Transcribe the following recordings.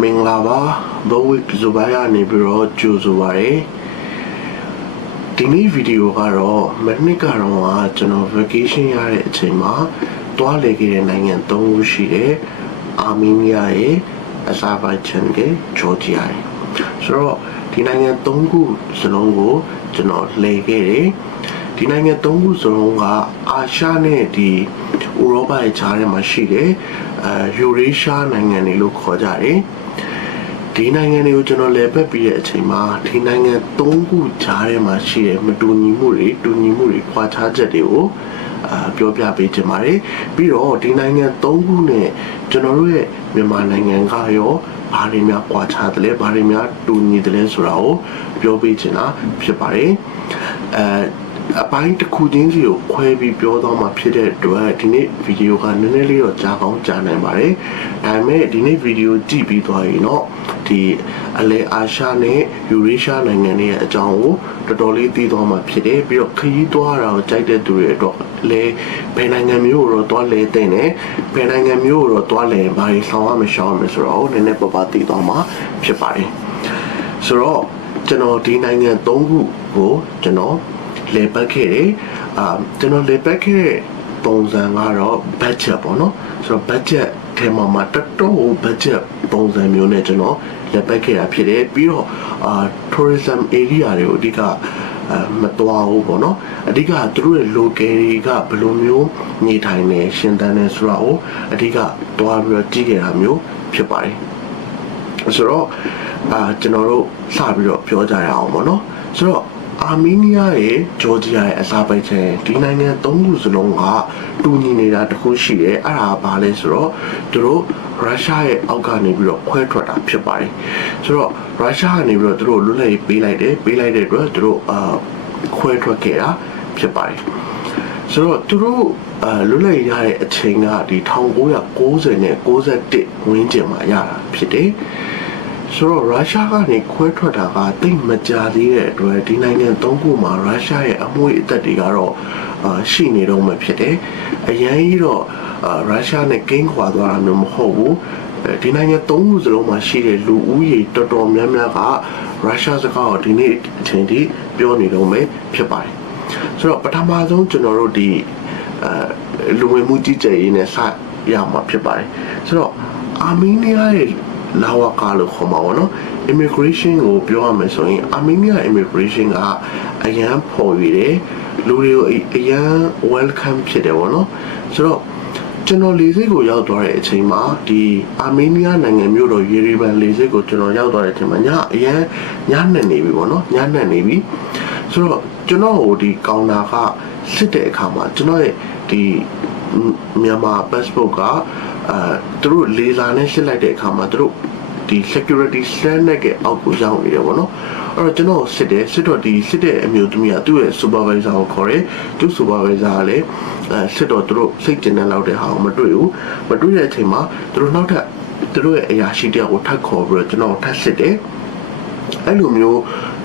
မင်္ဂလာပါဘဝစ်ဇူဘိုင်ကနေပြီးတော့ကြိုဆိုပါရယ်ဒီနေ့ဗီဒီယိုကတော့မနစ်ကတော့ကကျွန်တော် vacation ရတဲ့အချိန်မှာတွားလေခဲ့တဲ့နိုင်ငံ၃ခုရှိတယ်အာမီးနီးယားရယ်အဇာဘိုင်ဂျန်ရယ်ဂျော်ဂျီယာရယ်ဆိုတော့ဒီနိုင်ငံ၃ခုစလုံးကိုကျွန်တော်လေခဲ့တယ်ဒီနိုင်ငံ၃ခုစလုံးကအာရှနဲ့ဒီဥရောပရဲ့ခြားထဲမှာရှိတယ်အဲယူရေးရှားနိုင်ငံတွေလို့ခေါ်ကြတယ် ဒီနိုင်ငံတွေကိုကျွန်တော်လဲပတ်ပြီးတဲ့အချိန်မှာဒီနိုင်ငံ၃ခုကြားထဲမှာရှိတဲ့မတူညီမှုတွေတူညီမှုတွေခွာခြားချက်တွေကိုအာပြောပြပေးချင်ပါတယ်ပြီးတော့ဒီနိုင်ငံ၃ခုနဲ့ကျွန်တော်တို့ရဲ့မြန်မာနိုင်ငံကရောဘာတွေများကွာခြားတယ်လဲဘာတွေများတူညီတယ်လဲဆိုတာကိုပြောပေးချင်တာဖြစ်ပါတယ်အဲ အပိုင်းတစ်ခုချင်းစီကိုခွဲပြီးပြောတော့မှဖြစ်တဲ့အတွက်ဒီနေ့ဗီဒီယိုကနည်းနည်းလေးတော့ကြာကောင်းကြာနိုင်ပါတယ်။ဒါပေမဲ့ဒီနေ့ဗီဒီယိုကြည့်ပြီးသွားရင်တော့ဒီအလဲအာရှနဲ့ယူရေးရှားနိုင်ငံတွေရဲ့အကြောင်းကိုတော်တော်လေးသိသွားမှဖြစ်တယ်ပြီးတော့ခရီးသွားတာကိုကြိုက်တဲ့သူတွေအတွက်လဲဘယ်နိုင်ငံမျိုးကိုတော့သွားလဲတဲ့နဲ့ဘယ်နိုင်ငံမျိုးကိုတော့သွားလဲဘာတွေဆောင်ရမရှောင်းရမဆိုတော့နည်းနည်းပပသိသွားမှဖြစ်ပါတယ်။ဆိုတော့ကျွန်တော်ဒီနိုင်ငံ၃ခုကိုကျွန်တော် လေပတ်ခဲ့တယ်အာကျွန်တော်လေပတ်ခဲ့တဲ့ပုံစံကတော့ budget ပေါ့နော်ဆိုတော့ budget ထဲမှာမှာတော်တော် budget ပုံစံမျိုးနဲ့ကျွန်တော်လေပတ်ခဲ့တာဖြစ်တယ်ပြီးတော့အာ tourism area တွေကိုအဓိကအဲမတော်ဘူးပေါ့နော်အဓိကသူတို့ရဲ့ local တွေကဘယ်လိုမျိုးနေထိုင်နေရှင်သန်နေဆိုတာကိုအဓိကတွားပြီးတော့ကြည့်ခဲ့တာမျိုးဖြစ်ပါတယ်ဆိုတော့အာကျွန်တော်တို့စပြီးတော့ပြောကြရအောင်ပေါ့နော်ဆိုတော့ အာမီးနီးယားရဲ့ဂျော်ဂျီယာရဲ့အဇာဘိုင်ဂျန်ဒီနိုင်ငံသုံးခုစလုံးကတူညီနေတာတစ်ခုရှိတယ်အဲ့ဒါဘာလဲဆိုတော့သူတို့ရုရှားရဲ့အောက်ကနေပြီးတော့ခွဲထွက်တာဖြစ်ပါတယ်ဆိုတော့ရုရှားကနေပြီးတော့သူတို့လွတ်လပ်ရေးပေးလိုက်တယ်ပေးလိုက်တဲ့အတွက်သူတို့အာခွဲထွက်ခဲ့တာဖြစ်ပါတယ်ဆိုတော့သူတို့အာလွတ်လပ်ရေးရတဲ့အချိန်ကဒီ1990နဲ့61ဝန်းကျင်မှာရတာဖြစ်တယ် ဆိုတော့ရုရှားကနေခွဲထွက်တာကတိတ်မကြသေးတဲ့အတွက်ဒီနိုင်ငံသုံးခုမှာရုရှားရဲ့အမွေအသက်တွေကတော့အာရှိနေတော့မှဖြစ်တယ်။အရင်ကြီးတော့အာရုရှားနဲ့ကိန်းခွာသွားတာမျိုးမဟုတ်ဘူး။အဲဒီနိုင်ငံသုံးခုစလုံးမှာရှိတဲ့လူဦးရေတော်တော်များများကရုရှားစကားကိုဒီနေ့အချိန်ထိပြောနေတော့မှဖြစ်ပါတယ်။ဆိုတော့ပထမဆုံးကျွန်တော်တို့ဒီအဲလူဝင်မှုကြီးကြပ်ရေးနဲ့စရမှာဖြစ်ပါတယ်။ဆိုတော့အာမီးနီးယားရဲ့ လာဝကာလို့ခေါ်မှာပေါ့နော် immigration ကိုပြောရမယ်ဆိုရင် Armenia immigration ကအရန်ပေါ်ရည်တယ်လူတွေကိုအရန် welcome ဖြစ်တယ်ပေါ့နော်ဆိုတော့ကျွန်တော်လေဆိပ်ကိုရောက်သွားတဲ့အချိန်မှာဒီအာမေးနီးယားနိုင်ငံမြို့တော်ယေရီဗန်လေဆိပ်ကိုကျွန်တော်ရောက်သွားတဲ့အချိန်မှာညအရန်ညနေနေပြီပေါ့နော်ညနေနေပြီဆိုတော့ကျွန်တော်ဟိုဒီကောင်တာကစစ်တဲ့အခါမှာကျွန်တော်ရဲ့ဒီမြန်မာ passport က အဲသူတို့လေလာနဲ့ရှင်းလိုက်တဲ့အခါမှာသူတို့ဒီ security stand နဲ့ကအောက်ကိုရောက်နေတယ်ပေါ့နော်အဲ့တော့ကျွန်တော်စစ်တယ်စစ်တော့ဒီစစ်တဲ့အမျိုးသမီးကသူ့ရဲ့ supervisor ကိုခေါ်တယ်သူ supervisor ကလည်းအဲစစ်တော့သူတို့စိတ်ကျဉ်တဲ့လောက်တဲ့ဟာကိုမတွေ့ဘူးမတွေ့တဲ့အချိန်မှာသူတို့နောက်ထပ်သူတို့ရဲ့အရာရှိတယောက်ကိုထပ်ခေါ်ပြီးတော့ကျွန်တော်ထပ်စစ်တယ်အဲ့လိုမျိုး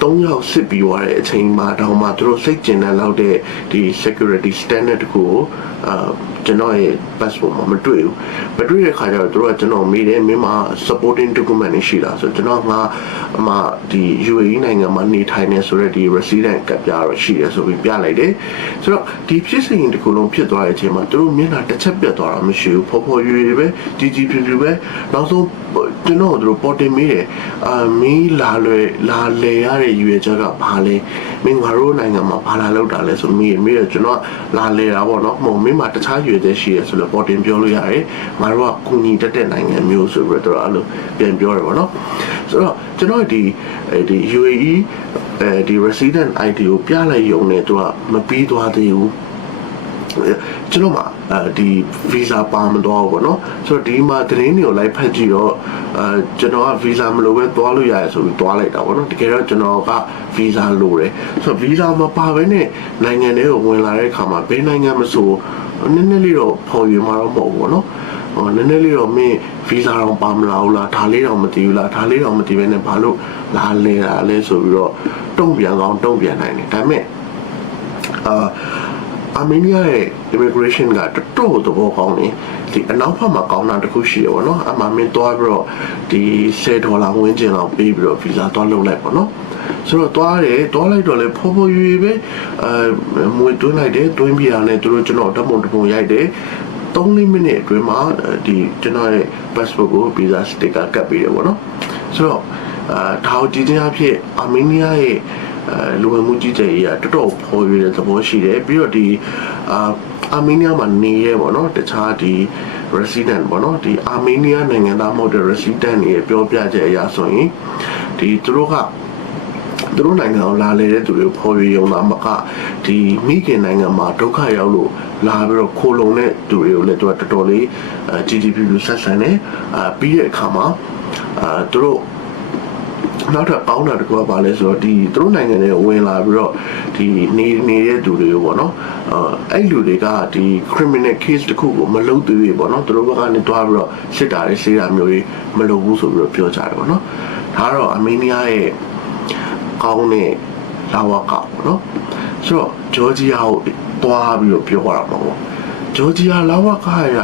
၃ယောက်စစ်ပြီးသွားတဲ့အချိန်မှာတောင်မှသူတို့စိတ်ကျင်တဲ့လောက်တဲ့ဒီ security standard တခုကိုအာ ကျွန်တော်ရဲ့ passport မှာမတွေ့ဘူးမတွေ့တဲ့ခါကျတော့သူတို့ကကျွန်တော်မေးတယ်မင်းမှာ supporting document တွေရှိလားဆိုတော့ကျွန်တော်ကအမဒီ UAE နိုင်ငံမှာနေထိုင်နေဆိုတဲ့ဒီ resident ကပ်ပြတော့ရှိတယ်ဆိုပြီးပြလိုက်တယ်ဆိုတော့ဒီဖြစ်စဉ်တစ်ခုလုံးဖြစ်သွားတဲ့အချိန်မှာသူတို့မျက်နှာတစ်ချက်ပြတ်သွားတာမရှိဘူးဖော်ဖော်ရွရွပဲကြီးကြီးပြပြပဲနောက်ဆုံးကျွန်တော်တို့ပေါ်တင်မေးတယ်အာမင်းလာလွယ်လာလေရတဲ့ရွေချက်ကဘာလဲမင်းငါတို့နိုင်ငံမှာဘာလာလောက်တာလဲဆိုမေးမေးတော့ကျွန်တော်လာလေတာပေါ့နော်မဟုတ်မင်းမှာတခြားရွေချက်ရှိရဆိုလို့ပေါ်တင်ပြောလို့ရတယ်ငါတို့ကကူညီတတ်တဲ့နိုင်ငံမျိုးဆိုပြီးတော့အဲ့လိုပြန်ပြောတယ်ပေါ့နော်ဆိုတော့ကျွန်တော်ဒီဒီ UAE အဲဒီ resident ID ကိုပြလိုက်ရုံနဲ့သူကမပြီးသွားသေးဘူးကျွန်တော်မှာ အဲဒီ visa ပါမတော့ဘူးပေါ့နော်ဆိုတော့ဒီမှာသတင်းတွေကိုလိုက်ဖတ်ကြည့်တော့အဲကျွန်တော်က visa မလိုပဲသွားလို့ရတယ်ဆိုပြီးသွားလိုက်တာပေါ့နော်တကယ်တော့ကျွန်တော်က visa လိုတယ်ဆိုတော့ visa မပါဘဲနဲ့နိုင်ငံတွေကိုဝင်လာတဲ့အခါမှာဘယ်နိုင်ငံမဆိုနည်းနည်းလေးတော့ပေါ်ယူမှာတော့မဟုတ်ဘူးပေါ့နော်ဟောနည်းနည်းလေးတော့မင်းဗီဇာတော့ပါမလာဘူးလားဒါလေးတော့မသိဘူးလားဒါလေးတော့မသိဘဲနဲ့ဘာလို့လာလဲတာလဲဆိုပြီးတော့တုံ့ပြန်ကောင်းတုံ့ပြန်နိုင်တယ်ဒါပေမဲ့အာ အာမေးနီးယားရဲ့ immigration ကတော်တော်သဘောကောင်းတယ်ဒီအနောက်ဘက်မှာကောင်းတာတစ်ခုရှိရပါတော့အမှမင်းသွားပြီးတော့ဒီ10ဒေါ်လာဝန်းကျင်လောက်ပေးပြီးတော့ဗီဇာသွားလုပ်လိုက်ပါတော့ဆိုတော့သွားတယ်သွားလိုက်တော့လေဖော်ဖော်ရွေပဲအဲမွေတွင်းလိုက်တယ်တွင်းပြရနဲ့သူတို့ကျွန်တော်ဓာတ်ပုံတစ်ပုံရိုက်တယ်3မိနစ်အတွင်းမှာဒီကျွန်တော်ရဲ့ passport ကို visa sticker ကပ်ပေးတယ်ပေါ့နော်ဆိုတော့အာဒါကိုဒီတင်အဖြစ်အာမေးနီးယားရဲ့ အဲလူဝင်မှုကြီးကြပ်ရေးကတော်တော်ဖော်ရွေတဲ့သဘောရှိတယ်ပြီးတော့ဒီအာအာမေးနီးယားမှာနေရဲပေါ့နော်တခြားဒီ resident ပေါ့နော်ဒီအာမေးနီးယားနိုင်ငံသားမဟုတ်တဲ့ resident တွေပြောပြချက်အရဆိုရင်ဒီသူတို့ကသူတို့နိုင်ငံကိုလာလေတဲ့သူတွေကိုဖော်ရွေရုံသာမကဒီမိခင်နိုင်ငံမှာဒုက္ခရောက်လို့လာပြီးတော့ခိုလုံတဲ့သူတွေကိုလည်းသူကတော်တော်လေးအဲ GDP လို့ဆက်ဆံတယ်အာပြီးတဲ့အခါမှာအာသူတို့ နောက်ထပ်ပေါင်းတာတကူကပါလဲဆိုတော့ဒီသူတို့နိုင်ငံတွေဝင်လာပြီးတော့ဒီနေနေတဲ့သူတွေကိုပေါ့နော်အဲအဲ့လူတွေကဒီ criminal case တခုကိုမလုပ်သေးဘူးပေါ့နော်သူတို့ဘက်ကနေတွားပြီးတော့စစ်တာတွေစေးတာမျိုးတွေမလုပ်ဘူးဆိုပြီးတော့ပြောကြတယ်ပေါ့နော်ဒါကတော့အမေးနီးယားရဲ့ကောင်းတဲ့လာဝကပေါ့နော်ဆိုတော့ဂျော်ဂျီယာကိုတွားပြီးတော့ပြောရတာပေါ့ဂျော်ဂျီယာလာဝကရ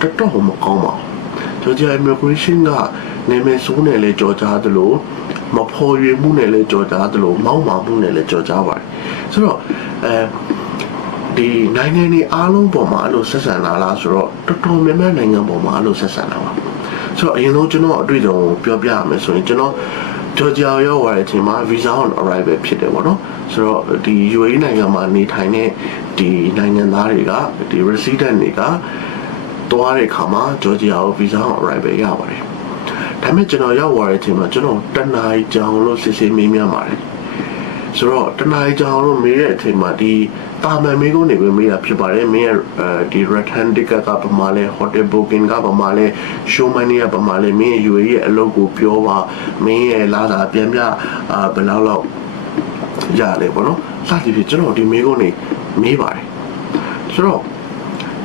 တော်တော်မကောင်းပါဘူးဂျော်ဂျီယာ immigration ကနေမယ်ဆိုးနေလဲကြော်ကြားသလို မဖော်ရွေမှုနဲ့လည်းကြော်ကြားသလိုမောက်မာမှုနဲ့လည်းကြော်ကြားပါတယ်ဆိုတော့အဲဒီနိုင်ငံတွေအားလုံးပေါ်မှာအဲ့လိုဆက်ဆံလာလားဆိုတော့တော်တော်များများနိုင်ငံပေါ်မှာအဲ့လိုဆက်ဆံတာပါဆိုတော့အရင်ဆုံးကျွန်တော်အတွေ့အကြုံပြောပြရမယ်ဆိုရင်ကျွန်တော်ဂျော်ဂျီယာရောက်သွားတဲ့အချိန်မှာ visa on arrival ဖြစ်တယ်ပေါ့နော်ဆိုတော့ဒီ UAE နိုင်ငံမှာနေထိုင်တဲ့ဒီနိုင်ငံသားတွေကဒီ resident တွေကတွားတဲ့အခါမှာဂျော်ဂျီယာကို visa on arrival ရပါတယ် ဒါပေမဲ့ကျွန်တော်ရောက်သွားတဲ့အချိန်မှာကျွန်တော်တနအီကြောင်လို့စစ်စစ်မေးမြန်းပါတယ်ဆိုတော့တနအီကြောင်လို့မေးတဲ့အချိန်မှာဒီတာမန်မေးခွန်းတွေပဲမေးတာဖြစ်ပါတယ်မင်းရဲ့ဒီ return ticket ကပမာလဲ hotel booking ကပမာလဲ show money ကပမာလဲမင်းရဲ့ UAE ရဲ့အလုပ်ကိုပြောပါမင်းရဲ့လာတာပြန်ပြအာဘယ်လောက်လောက်ရလဲပေါ့နော်စသဖြင့်ကျွန်တော်ဒီမေးခွန်းတွေမေးပါတယ်ဆိုတော့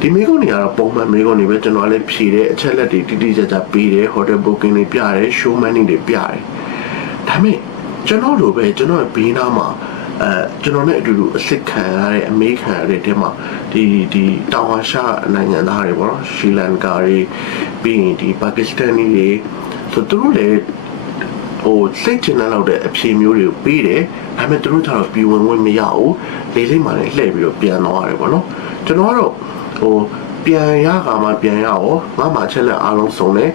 ဒီမိကုန်းတွေကတော့ပုံမှန်မိကုန်းတွေပဲကျွန်တော်လည်းဖြည့်တယ်အချက်လက်တွေတိတိကျကျပေးတယ် hotel booking တွေပြတယ် show money တွေပြတယ်ဒါပေမဲ့ကျွန်တော်လိုပဲကျွန်တော်ဘေးနားမှာအဲကျွန်တော်နဲ့အတူတူအစ်စ်ခံရတဲ့အမေခံရတဲ့တဲမှာဒီဒီတောင်အာရှနိုင်ငံသားတွေပေါ့နော်ရှီလန်ကာတွေပြီးရင်ဒီပါကစ္စတန်တွေဆိုသူတို့လည်းဟိုစိတ်ချတဲ့လောက်တဲ့အဖြေမျိုးတွေကိုပေးတယ်ဒါပေမဲ့သူတို့ကျတော့ပြည်ဝင်ဝင်မရဘူးလေလိမ့်မှလည်းလှည့်ပြီးတော့ပြန်တော့ရတယ်ပေါ့နော်ကျွန်တော်ကတော့ ဟိုပြန်ရကမှပြန်ရအောင်ငါမှချက်လက်အားလုံးစုံတယ်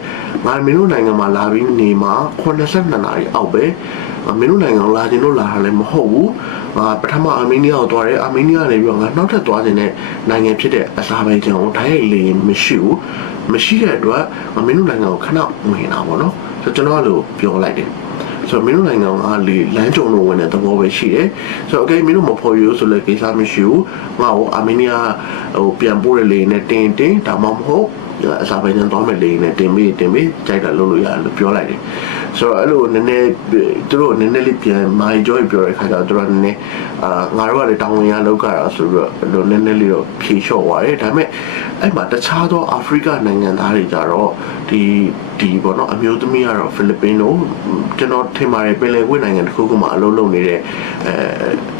ငါမင်းတို့နိုင်ငံမှာလာပြီးနေမှာ82နာရီအောက်ပဲမင်းတို့နိုင်ငံကိုလာခြင်းလို့လာတာလည်းမဟုတ်ဘူးငါပထမအာမေးနီးယားကိုသွားတယ်အာမေးနီးယားကနေပြီးတော့ငါနောက်ထပ်သွားခြင်းတဲ့နိုင်ငံဖြစ်တဲ့အဇာဘိုင်ဂျန်ကိုတိုင်းရိုက်လေမရှိဘူးမရှိတဲ့အတွက်ငါမင်းတို့နိုင်ငံကိုခဏဝင်တာပေါ့နော်ဆိုတော့ကျွန်တော်ကလို့ပြောလိုက်တယ် ဆိုတော့မင်းတို့နိုင်ငံကလေလမ်းကြုံလို့ဝင်တဲ့သဘောပဲရှိတယ်ဆိုတော့ okay မင်းတို့မဖော်ရဆိုလည်းကိစ္စမရှိဘူးငါ့ကိုအာမေးနီးယားဟိုပြန်ပို့တဲ့လေနဲ့တင်တင်ဒါမှမဟုတ် အစာပိုင်းသွားမဲ့လေနဲ့တင်ပြီးတင်ပြီးကြိုက်တာလုပ်လို့ရတယ်လို့ပြောလိုက်တယ်ဆိုတော့အဲ့လိုနည်းနည်းသူတို့နည်းနည်းလေးပြန်မိုင်ကြောပြောတဲ့ခါကျတော့သူတို့ကနည်းနည်းအာငါတို့ကလည်းတောင်းဝင်ရလောက်ကြတာဆိုပြီးတော့နည်းနည်းလေးတော့ဖြေလျှော့သွားတယ်ဒါပေမဲ့အဲ့မှာတခြားသောအာဖရိကနိုင်ငံသားတွေကြတော့ဒီဒီပေါ့နော်အမျိုးသမီးကတော့ဖိလစ်ပင်းတို့ကျွန်တော်ထင်ပါတယ်ပင်လယ်ကွေ့နိုင်ငံတစ်ခုခုမှာအလုပ်လုပ်နေတဲ့အဲ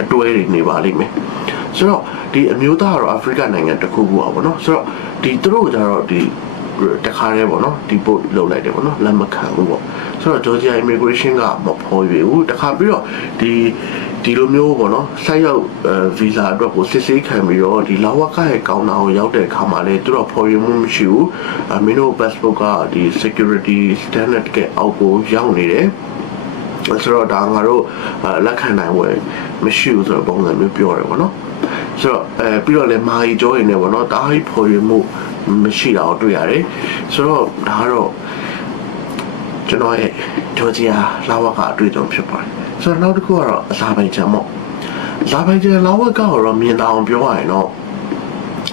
အတွဲတွေနေပါလိမ့်မယ်ဆိုတော့ဒီအမျိုးသားကတော့အာဖရိကနိုင်ငံတစ်ခုခုပါပေါ့နော်ဆိုတော့ ဒီသူတို့ကြတော့ဒီတခါတည်းပေါ့နော်ဒီပို့လောက်လိုက်တယ်ပေါ့နော်လက်မခံဘူးပေါ့ဆိုတော့ Georgia immigration ကမဖော်ရွေဘူးတခါပြီးတော့ဒီဒီလိုမျိုးပေါ့နော်ဆိုက်ရောက်ဗီဇာအတွက်ကိုစစ်ဆေးခံပြီးတော့ဒီလာဝကရဲ့ကောင်တာကိုရောက်တဲ့အခါမှာလေသူတို့ဖော်ရွေမှုမရှိဘူးအမင်းတို့ passport ကဒီ security standard ကအောက်ကိုရောက်နေတယ်ဆိုတော့ဒါငါတို့လက်ခံနိုင်ဝယ်မရှိဘူးဆိုတော့ပုံစံမျိုးပြောတယ်ပေါ့နော် ဆိုတော့အဲပြီးတော့လည်းမာကြီးကြောရင်လည်းပေါ့နော်တားဟိဖော်ရွေမှုမရှိတာကိုတွေ့ရတယ်ဆိုတော့ဒါကတော့ကျွန်တော်ရဲ့ဂျော်ဂျီယာလာဝကအတွေ့အကြုံဖြစ်ပါတယ်ဆိုတော့နောက်တစ်ခုကတော့အဇာဘိုင်ဂျန်ပေါ့အဇာဘိုင်ဂျန်လာဝကတော့မြင်တာအောင်ပြောရရင်တော့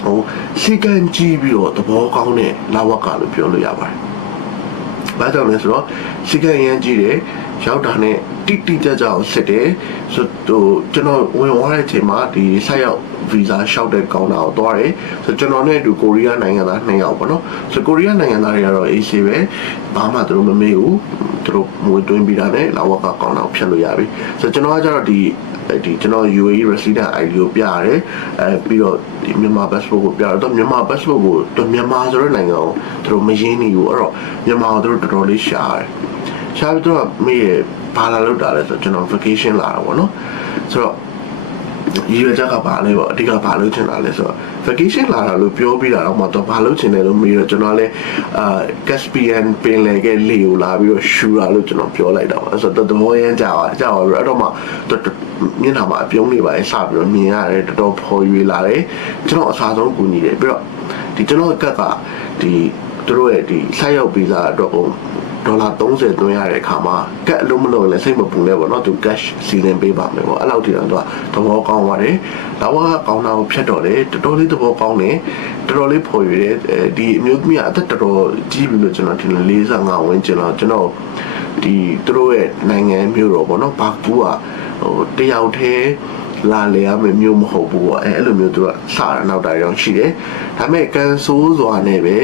ဟိုစီကန်ကြည့်ပြီးတော့သဘောကောင်းတဲ့လာဝကလို့ပြောလို့ရပါတယ်။ဘာကြောင့်လဲဆိုတော့စီကန်ရမ်းကြည့်တယ်ရောက်တာနဲ့တိတိကျကျအောင်စစ်တယ်ဆိုတော့ကျွန်တော်ဝင်သွားတဲ့အချိန်မှာဒီဆိုက်ရောက် ဗီဇာလျှောက်တဲ့ကောင်တာကိုသွားတယ်ဆိုကျွန်တော်နဲ့အတူကိုရီးယားနိုင်ငံသားနှစ်ယောက်ပေါ့နော်ဆိုကိုရီးယားနိုင်ငံသားတွေကတော့ AC ပဲဘာမှသူတို့မမေ့ဘူးသူတို့ငွေသွင်းပြီးတာနဲ့လာဝကကောင်တာကိုဖြတ်လို့ရပြီဆိုကျွန်တော်ကကျတော့ဒီဒီကျွန်တော် UAE resident ID ကိုပြရတယ်အဲပြီးတော့ဒီမြန်မာ passport ကိုပြရတယ်တော့မြန်မာ passport ကိုတော့မြန်မာဆိုတဲ့နိုင်ငံကိုသူတို့မရင်းနေဘူးအဲ့တော့မြန်မာကိုသူတို့တော်တော်လေးရှာရတယ်ရှာပြီးတော့မေးရဘာလာလောက်တာလဲဆိုတော့ကျွန်တော် vacation လာတာပေါ့နော်ဆိုတော့ ရည်ရွယ်ချက်ကဘာလဲပေါ့အဓိကဘာလုပ်ချင်တာလဲဆိုတော့ vacation လာတာလို့ပြောပြီးတာတော့မှတော့ဘာလုပ်ချင်တယ်လို့မေးတော့ကျွန်တော်လည်းအာ Caspian ပင်လယ်ကလေကိုလာပြီးတော့ရှူတာလို့ကျွန်တော်ပြောလိုက်တာပါဆိုတော့တမောရမ်းကြာပါကြာပါပြီးတော့အဲ့တော့မှတော်တော်မျက်နှာမှာအပြုံးတွေပါစပြီးတော့မြင်ရတယ်တော်တော်ဖော်ရွေလာတယ်ကျွန်တော်အစားဆုံးကူညီတယ်ပြီးတော့ဒီကျွန်တော်ကက်ကဒီသူတို့ရဲ့ဒီဆိုက်ရောက်ဗီဇာအတွက်ကို ဒေါ်လာ30သွင်းရတဲ့အခါမှာကက်အလုံးမလုံးလည်းစိတ်မပူနဲ့ပေါ့နော်သူ cash စီစဉ်ပေးပါမယ်ပေါ့အဲ့လောက်ထိတော့သူကသဘောကောင်းပါတယ်လာဝကကောင်းတာကိုဖြတ်တော့တယ်တော်တော်လေးသဘောကောင်းတယ်တော်တော်လေးဖော်ရွေတယ်အဲဒီအမျိုးသမီးကအသက်တော်တော်ကြီးပြီလို့ကျွန်တော်ထင်တယ်45ဝန်းကျင်တော့ကျွန်တော်ဒီသူတို့ရဲ့နိုင်ငံမျိုးတော့ပေါ့နော်ဘာကူကဟိုတယောက်တည်း လာလေရမယ်မျိုးမဟုတ်ဘူးပေါ့အဲအဲ့လိုမျိုးသူကစတာနောက်တာရောရှိတယ်ဒါပေမဲ့ကန်ဆိုးစွာနဲ့ပဲ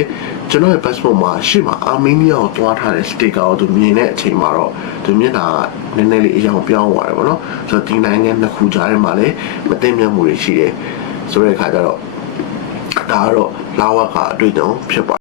ကျွန်တော်ရဲ့ passport မှာရှေ့မှာအာမေးနီးယားကိုတွားထားတဲ့ sticker ကိုသူမြင်တဲ့အချိန်မှာတော့သူမျက်နှာကနည်းနည်းလေးအယောင်ပြောင်းသွားတယ်ပေါ့နော်ဆိုတော့ဒီနိုင်ငံနှစ်ခုကြားထဲမှာလည်းမသိမြတ်မှုတွေရှိတယ်ဆိုတဲ့အခါကျတော့ဒါကတော့လာဝကအတွေ့အကြုံဖြစ်ပါ